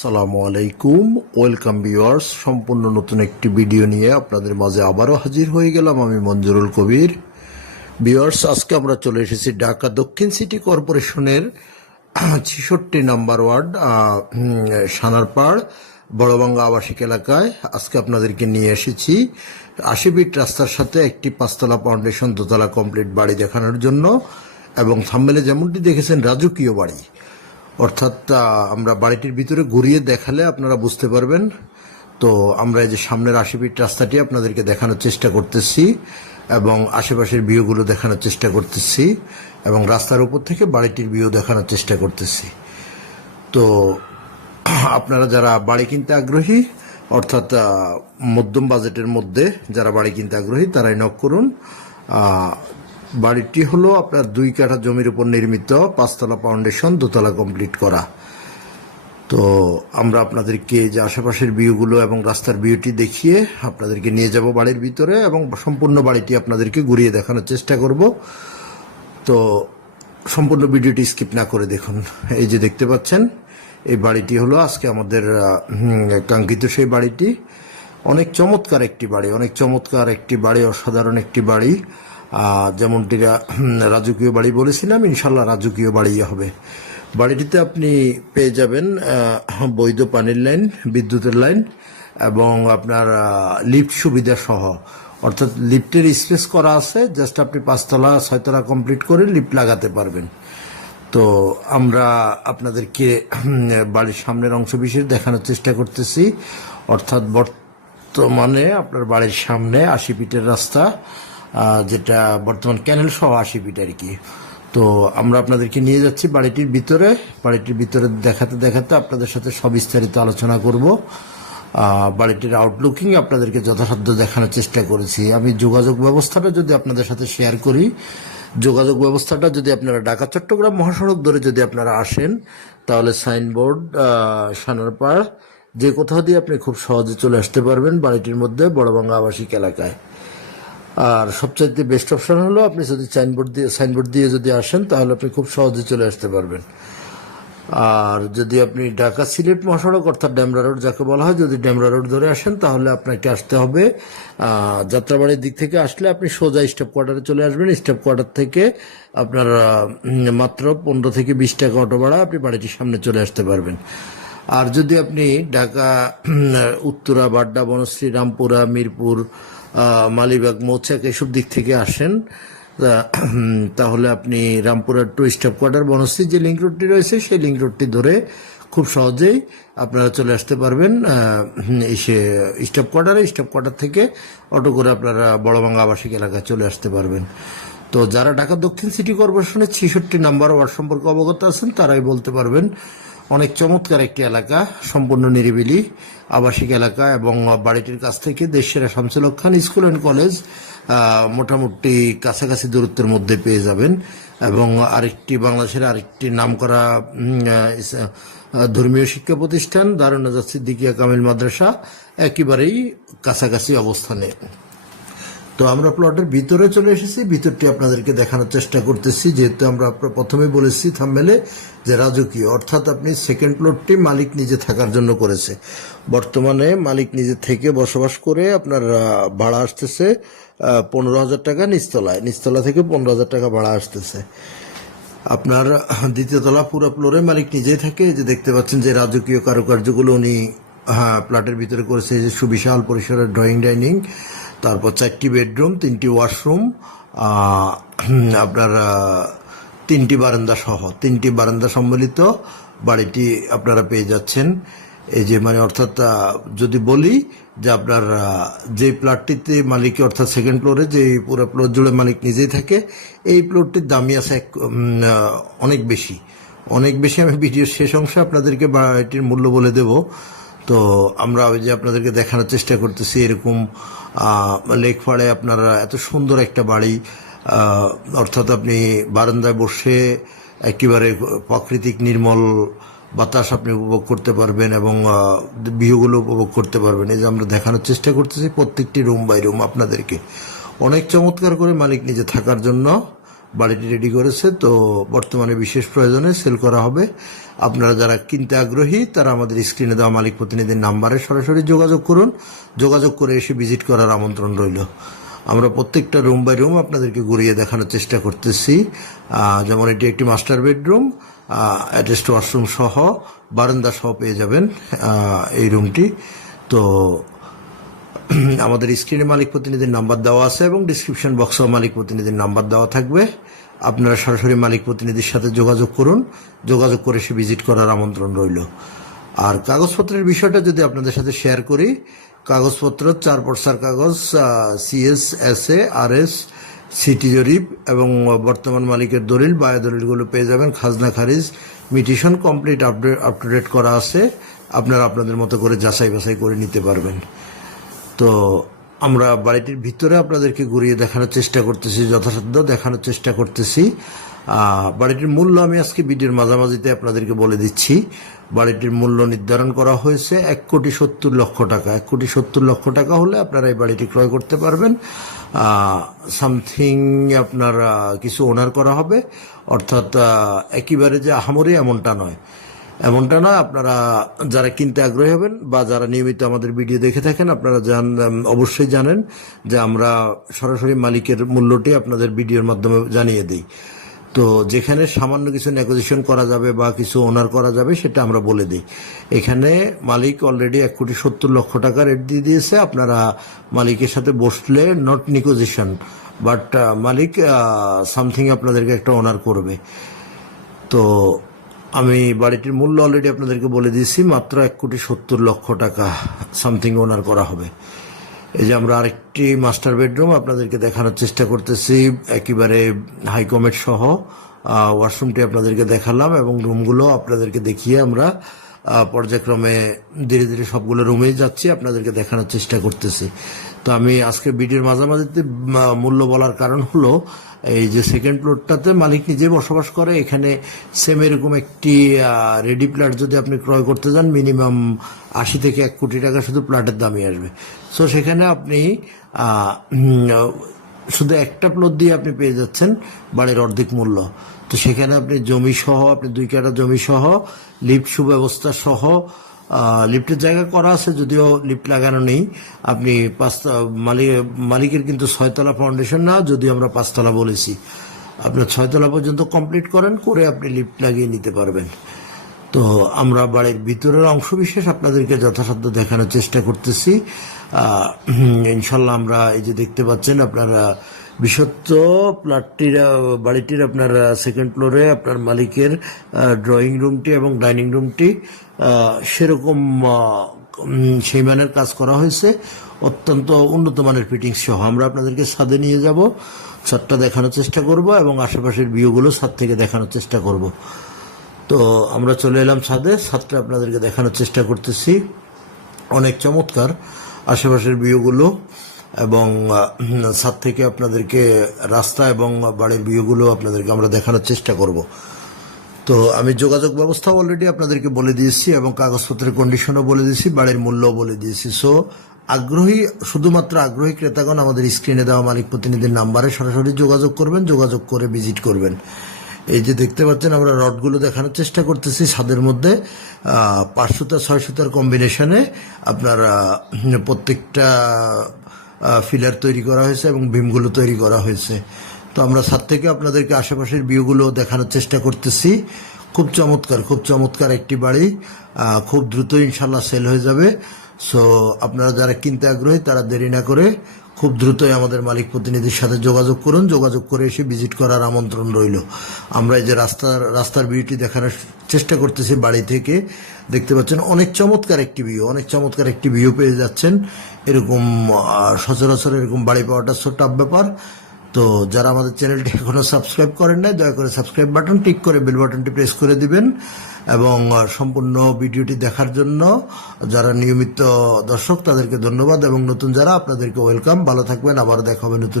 আসসালামু আলাইকুম, welcome viewers. সম্পূর্ণ নতুন একটি ভিডিও নিয়ে আপনাদের মাঝে আবারও হাজির হয়ে গেলাম আমি মঞ্জুরুল কবির। ভিউয়ার্স, আজকে আমরা চলে এসেছি ঢাকা দক্ষিণ সিটি কর্পোরেশনের 66 নম্বর ওয়ার্ড সানারপাড় বড়বাঙ্গা আবাসিক এলাকায়। আজকে আপনাদেরকে নিয়ে এসেছি 80 ফিট রাস্তার সাথে একটি 5তলা ফাউন্ডেশন দোতলা কমপ্লিট বাড়ি দেখানোর জন্য, এবং থাম্বনেলে যেমনটি দেখেছেন রাজকীয় বাড়ি, অর্থাৎ আমরা বাড়িটির ভিতরে ঘুরিয়ে দেখালে আপনারা বুঝতে পারবেন। তো আমরা এই যে সামনের 80 ফিট রাস্তাটি আপনাদেরকে দেখানোর চেষ্টা করতেছি এবং আশেপাশের ভিউগুলো দেখানোর চেষ্টা করতেছি এবং রাস্তার উপর থেকে বাড়িটির ভিউ দেখানোর চেষ্টা করতেছি। তো আপনারা যারা বাড়ি কিনতে আগ্রহী, অর্থাৎ মধ্যম বাজেটের মধ্যে যারা বাড়ি কিনতে আগ্রহী তারাই নক করুন। বাড়িটি হলো আপনার 2 কাঠা জমির উপর নির্মিত, 5তলা ফাউন্ডেশন দোতলা কমপ্লিট করা। তো আমরা আপনাদেরকে যে আশেপাশের ভিউগুলো এবং রাস্তার ভিউটি দেখিয়ে আপনাদেরকে নিয়ে যাব বাড়ির ভিতরে এবং সম্পূর্ণ বাড়িটি আপনাদেরকে ঘুরিয়ে দেখানোর চেষ্টা করব। তো সম্পূর্ণ ভিডিওটি স্কিপ না করে দেখুন। এই যে দেখতে পাচ্ছেন, এই বাড়িটি হলো আজকে আমাদের কাঙ্ক্ষিত সেই বাড়িটি। অনেক চমৎকার একটি বাড়ি, অনেক চমৎকার একটি বাড়ি, অসাধারণ একটি বাড়ি। যেমনটি রাজকীয় বাড়ি বলেছিলাম, ইনশাল্লাহ রাজকীয় বাড়ি হবে। বাড়িটিতে আপনি পেয়ে যাবেন বৈধ পানির লাইন, বিদ্যুতের লাইন এবং আপনার লিফট সুবিধা সহ, অর্থাৎ লিফটের স্পেস করা আছে। জাস্ট আপনি 5তলা 6তলা কমপ্লিট করে লিফট লাগাতে পারবেন। তো আমরা আপনাদেরকে বাড়ির সামনের অংশ বিশেষ দেখানোর চেষ্টা করতেছি, অর্থাৎ বর্তমানে আপনার বাড়ির সামনে 80 ফিটের রাস্তা, যেটা বর্তমান ক্যানেল সহ 80 ফিট আর কি। তো আমরা আপনাদেরকে নিয়ে যাচ্ছি বাড়িটির ভিতরে। বাড়িটির ভিতরে দেখাতে দেখাতে আপনাদের সাথে সবিস্তারিত আলোচনা করব। বাড়িটির আউটলুকিং আপনাদেরকে যথাসাধ্য দেখানোর চেষ্টা করেছি। আমি যোগাযোগ ব্যবস্থাটা যদি আপনাদের সাথে শেয়ার করি, যোগাযোগ ব্যবস্থাটা যদি আপনারা ঢাকা চট্টগ্রাম মহাসড়ক ধরে যদি আপনারা আসেন, তাহলে সাইনবোর্ড সানারপাড় যে কোথাও দিয়ে আপনি খুব সহজে চলে আসতে পারবেন বাড়িটির মধ্যে বড়বাঙ্গা আবাসিক এলাকায়। আর সবচাইতে বেস্ট অপশন হলো আপনি যদি সাইনবোর্ড দিয়ে যদি আসেন, তাহলে আপনি খুব সহজে চলে আসতে পারবেন। আর যদি আপনি ঢাকা সিলেট মহাসড়ক অর্থাৎ ডেমরা রোড যাকে বলা হয়, যদি ডেমরা রোড ধরে আসেন, তাহলে আপনাকে আসতে হবে যাত্রাবাড়ির দিক থেকে। আসলে আপনি সোজা স্টাফ কোয়ার্টারে চলে আসবেন। স্টাফ কোয়ার্টার থেকে আপনার মাত্র 15 থেকে 20 টাকা অটো ভাড়া, আপনি বাড়িটির সামনে চলে আসতে পারবেন। আর যদি আপনি ঢাকা উত্তরা, বাড্ডা, বনশ্রী, রামপুরা, মিরপুর, মালিবাগ, মৌচাক এসব দিক থেকে আসেন, তাহলে আপনি Rampura to staff quarter Banasree যে লিঙ্ক রোডটি রয়েছে, সেই লিঙ্ক রোডটি ধরে খুব সহজেই আপনারা চলে আসতে পারবেন এসে স্টাফ কোয়ার্টার থেকে অটো করে আপনারা বড়বাঙ্গা আবাসিক এলাকায় চলে আসতে পারবেন। তো যারা ঢাকা দক্ষিণ সিটি কর্পোরেশনের 66 নম্বর ওয়ার্ড সম্পর্কে অবগত আছেন, তারাই বলতে পারবেন। অনেক চমৎকার একটি এলাকা, সম্পূর্ণ নিরিবিলি আবাসিক এলাকা, এবং বাড়িটির কাছ থেকে দেশসেরা শামসুল হক খান স্কুল অ্যান্ড কলেজ মোটামুটি কাছাকাছি দূরত্বের মধ্যে পেয়ে যাবেন, এবং বাংলাদেশের আরেকটি নামকরা ধর্মীয় শিক্ষা প্রতিষ্ঠান দারুন নাজাত সিদ্দিকিয়া কামিল মাদ্রাসা একেবারেই কাছাকাছি অবস্থানে। তো আমরা প্লটের ভিতরে চলে এসেছি, ভিতরটি আপনাদেরকে দেখানোর চেষ্টা করতেছি। যেহেতু আমরা প্রথমে বলেছি থাম্বনেলে যে রাজকীয়, অর্থাৎ আপনি সেকেন্ড প্লটটি মালিক নিজে থাকার জন্য করেছে। বর্তমানে মালিক নিজে থেকে বসবাস করে আপনার ভাড়া আসতেছে 15,000 টাকা নিচতলা থেকে 15,000 টাকা ভাড়া আসতেছে। আপনার দ্বিতীয় তলা পুরো ফ্লোরে মালিক নিজেই থাকে। যে দেখতে পাচ্ছেন যে রাজকীয় কারুকার্যগুলো উনি প্লটের ভিতরে করেছে। যে সুবিশাল পরিসরের ড্রয়িং ডাইনিং, তারপর 4টি বেডরুম, 3টি ওয়াশরুম, আপনার 3টি বারান্দা সহ 3টি বারান্দা সম্মিলিত বাড়িটি আপনারা পেয়ে যাচ্ছেন। এই যে অর্থাৎ যদি বলি যে আপনার যে প্লটটিতে মালিক অর্থাৎ সেকেন্ড ফ্লোরে যে পুরো ফ্লোর জুড়ে মালিক নিজেই থাকে, এই প্লটটির দামই আছে অনেক বেশি। আমি ভিডিওর শেষ অংশে আপনাদেরকে বাড়িটির মূল্য বলে দেব। তো আমরা ওই যে আপনাদেরকে দেখানোর চেষ্টা করতেছি, এরকম লেকপাড়ে আপনারা এত সুন্দর একটা বাড়ি, অর্থাৎ আপনি বারান্দায় বসে একেবারে প্রাকৃতিক নির্মল বাতাস আপনি উপভোগ করতে পারবেন এবং ভিউগুলো উপভোগ করতে পারবেন। এই যে আমরা দেখানোর চেষ্টা করতেছি প্রত্যেকটি রুম বাই রুম আপনাদেরকে অনেক চমৎকার করে মালিক নিজে থাকার জন্য বাড়িটি রেডি করেছে। তো বর্তমানে বিশেষ প্রয়োজনে সেল করা হবে। আপনারা যারা কিনতে আগ্রহী তারা আমাদের স্ক্রিনে দেওয়া মালিক প্রতিনিধির নাম্বারে সরাসরি যোগাযোগ করুন। যোগাযোগ করে এসে ভিজিট করার আমন্ত্রণ রইল। আমরা প্রত্যেকটা রুম বাই রুম আপনাদেরকে ঘুরিয়ে দেখানোর চেষ্টা করতেছি। যেমন এটি একটি মাস্টার বেডরুম, অ্যাটাচড ওয়াশরুম সহ বারান্দা সহ পেয়ে যাবেন এই রুমটি। তো আমাদের স্ক্রিনে মালিক প্রতিনিধির নাম্বার দেওয়া আছে এবং ডিসক্রিপশন বক্সেও মালিক প্রতিনিধির নাম্বার দেওয়া থাকবে। আপনারা সরাসরি মালিক প্রতিনিধির সাথে যোগাযোগ করুন। যোগাযোগ করে সে ভিজিট করার আমন্ত্রণ রইল। আর কাগজপত্রের বিষয়টা যদি আপনাদের সাথে শেয়ার করি, কাগজপত্র 4 পর্সার কাগজ, CS, SA, RS, সিটি জরিপ এবং বর্তমান মালিকের দলিল, বায়ো দলিলগুলো পেয়ে যাবেন। খাজনা খারিজ, মিটিশন কমপ্লিট আপ টু ডেট করা আছে। আপনারা আপনাদের মতো করে যাচাই বাছাই করে নিতে পারবেন। তো আমরা বাড়িটির ভিতরে আপনাদেরকে ঘুরিয়ে দেখানোর চেষ্টা করতেছি, যথাসাধ্য দেখানোর চেষ্টা করতেছি। বাড়িটির মূল্য আমি আজকে ভিডিওর মাঝামাঝিতে আপনাদেরকে বলে দিচ্ছি। বাড়িটির মূল্য নির্ধারণ করা হয়েছে 1,70,00,000 টাকা। 1,70,00,000 টাকা হলে আপনারা এই বাড়িটি ক্রয় করতে পারবেন। সামথিং আপনার কিছু ওনার করা হবে, অর্থাৎ একেবারে যে আহামরি এমনটা নয়। আপনারা যারা কিনতে আগ্রহী হবেন বা যারা নিয়মিত আমাদের ভিডিও দেখে থাকেন আপনারা অবশ্যই জানেন যে আমরা সরাসরি মালিকের মূল্যটি আপনাদের ভিডিওর মাধ্যমে জানিয়ে দিই। তো যেখানে সামান্য কিছু নেগোসিয়েশন করা যাবে বা কিছু ওনার করা যাবে সেটা আমরা বলে দিই। এখানে মালিক অলরেডি 1,70,00,000 টাকা রেট দিয়ে দিয়েছে। আপনারা মালিকের সাথে বসলে not negotiation, but Malik something আপনাদেরকে একটা ওনার করবে। তো আমি বাড়িটির মূল্য অলরেডি আপনাদেরকে বলে দিয়েছি, মাত্র 1,70,00,000 টাকা সামথিং ওনার করা হবে। এই যে আমরা আরেকটি মাস্টার বেডরুম আপনাদেরকে দেখানোর চেষ্টা করতেছি, একেবারে হাইকমেট সহ ওয়াশরুমটি আপনাদেরকে দেখালাম এবং রুমগুলো আপনাদেরকে দেখিয়ে আমরা পর্যায়ক্রমে ধীরে ধীরে সবগুলো রুমেই যাচ্ছি, আপনাদেরকে দেখানোর চেষ্টা করতেছি। তো আমি আজকে ভিডিওর মাঝামাঝিতে মূল্য বলার কারণ হলো এই যে সেকেন্ড ফ্লোরটাতে মালিক নিজে বসবাস করে। এখানে সেম এরকম একটি রেডি প্লট যদি আপনি ক্রয় করতে যান মিনিমাম 80 থেকে 1 কোটি টাকা শুধু প্লটের দামই আসবে। সো সেখানে আপনি শুধু একটা প্লট দিয়ে আপনি পেয়ে যাচ্ছেন বাড়ির অর্ধেক মূল্য। তো সেখানে আপনি জমি সহ, আপনি 2 কাঠা জমি সহ, লিফট সুব্যবস্থা সহ, লিফটের জায়গা করা আছে যদিও লিফট লাগানো নেই। আপনি মালিকের কিন্তু 6 তলা ফাউন্ডেশন না, যদিও আমরা 5 তলা বলেছি। আপনার 6 তলা পর্যন্ত কমপ্লিট করে আপনি লিফট লাগিয়ে নিতে পারবেন। তো আমরা বাড়ির ভিতরের অংশবিশেষ আপনাদেরকে যথাসাধ্য দেখানোর চেষ্টা করতেছি। ইনশাল্লাহ আমরা এই যে দেখতে পাচ্ছেন আপনারা বিশত্ব বাড়িটির আপনার সেকেন্ড ফ্লোরে আপনার মালিকের ড্রয়িং রুমটি এবং ডাইনিং রুমটি সেরকম সেই মানের কাজ করা হয়েছে, অত্যন্ত উন্নত মানের ফিটিংস সহ। আমরা আপনাদেরকে ছাদে নিয়ে যাব, ছাদটা দেখানোর চেষ্টা করব এবং আশেপাশের ভিউগুলো ছাদ থেকে দেখানোর চেষ্টা করব। তো আমরা চলে এলাম ছাদে, ছাদটা আপনাদেরকে দেখানোর চেষ্টা করতেছি। অনেক চমৎকার আশেপাশের ভিউগুলো এবং ছাদ থেকে আপনাদেরকে রাস্তা এবং বাড়ির ভিউগুলো আপনাদেরকে আমরা দেখানোর চেষ্টা করব। তো আমি যোগাযোগ ব্যবস্থা অলরেডি আপনাদেরকে বলে দিয়েছি এবং কাগজপত্রের কন্ডিশনও বলে দিয়েছি, বাড়ির মূল্যও বলে দিয়েছি। সো শুধুমাত্র আগ্রহী ক্রেতাগণ আমাদের স্ক্রিনে দেওয়া মালিক প্রতিনিধির নাম্বারে সরাসরি যোগাযোগ করবেন, যোগাযোগ করে ভিজিট করবেন। এই যে দেখতে পাচ্ছেন আমরা রডগুলো দেখানোর চেষ্টা করতেছি ছাদের মধ্যে 5 সুতা 6 সুতার কম্বিনেশনে আপনার প্রত্যেকটা ফিলার তৈরি করা হয়েছে এবং বিমগুলো তৈরি করা হয়েছে। তো আমরা ছাদ থেকে আপনাদেরকে আশেপাশের ভিউগুলো দেখানোর চেষ্টা করতেছি। খুব চমৎকার একটি বাড়ি, খুব দ্রুত ইনশাল্লাহ সেল হয়ে যাবে। সো আপনারা যারা কিনতে আগ্রহী তারা দেরি না করে খুব দ্রুতই আমাদের মালিক প্রতিনিধির সাথে যোগাযোগ করুন। যোগাযোগ করে এসে ভিজিট করার আমন্ত্রণ রইল। আমরা এই যে রাস্তার ভিউটি দেখানোর চেষ্টা করতেছি বাড়ি থেকে, দেখতে পাচ্ছেন অনেক চমৎকার একটি ভিউ পেয়ে যাচ্ছেন। এরকম সচরাচর এরকম বাড়ি পাওয়াটা ছোট ব্যাপার। তো যারা আমাদের চ্যানেলটি এখনো সাবস্ক্রাইব করেন নাই দয়া করে সাবস্ক্রাইব বাটন ক্লিক করে বেল বাটনটি প্রেস করে দিবেন এবং সম্পূর্ণ ভিডিওটি দেখার জন্য যারা নিয়মিত দর্শক তাদেরকে ধন্যবাদ এবং নতুন যারা আপনাদেরকে ওয়েলকাম। ভালো থাকবেন, আবার দেখা হবে নতুন